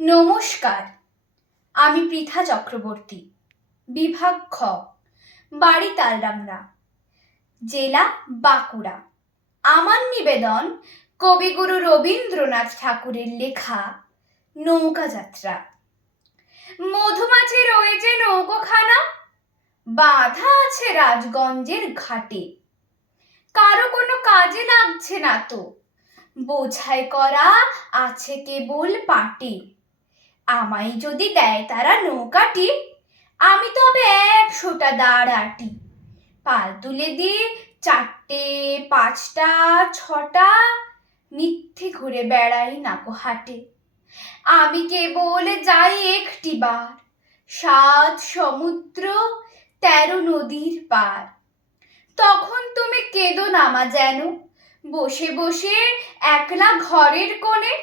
নমস্কার। আমি পৃথা চক্রবর্তী, বিভাগ খ, বাড়ি তালডাংরা জেলা বাঁকুড়া। আমার নিবেদন কবিগুরু রবীন্দ্রনাথ ঠাকুরের লেখা নৌকা যাত্রা। মধুমাছি রয়েছে নৌকোখানা, বাঁধা আছে রাজগঞ্জের ঘাটে। কারও কোনো কাজে লাগছে না তো, বোঝাই করা আছে কেবল পাটে। আমায় যদি দেয় তারা নৌকাটি, আমি তবে একশোটা দাঁড়াটি পাল তুলে দিয়ে চারটে, পাঁচটা, ছটা মিথ্যে ঘুরে বেড়াই নাকো হাটে। আমি কেবল যাই একটি বার, সাত সমুদ্র, তেরো নদীর পার। তখন তুমি কেঁদো নামা যেন, বসে বসে একলা ঘরের কোণে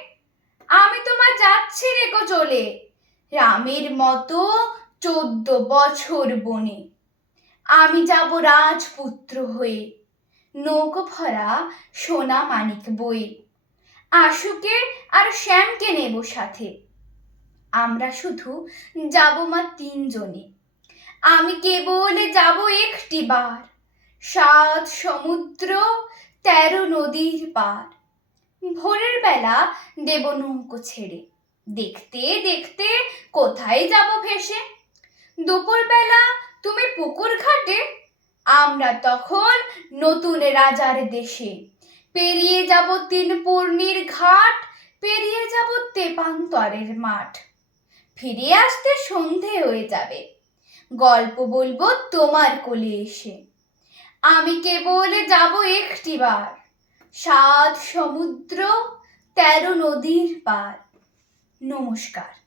আমি তোমার যাচ্ছি রেকো চলে। রামের মতো চোদ্দ বছর বনে। আমি যাব রাজপুত্র হয়ে। নৌকো ভরা সোনা মানিক বই আশুকে আর শ্যামকে নেব সাথে। আমরা শুধু যাব মা তিনজনে। আমি কেবল যাব একটি বার। সাত সমুদ্র, তেরো নদীর পার। ভোরের বেলা দেব নৌকো ছেড়ে। দেখতে দেখতে কোথায় যাব ভেসে? দুপুরবেলা তুমি পুকুর ঘাটে, আমরা তখন নতুন রাজার দেশে। পেরিয়ে যাব তিন পূর্ণির ঘাট, পেরিয়ে যাব তেপান্তরের মাঠ। ফিরে আসতে সন্ধে হয়ে যাবে। গল্প বলব তোমার কোলে এসে। আমি কেবল যাব একটি বার সাত সমুদ্র তেরো নদীর পার। নমস্কার।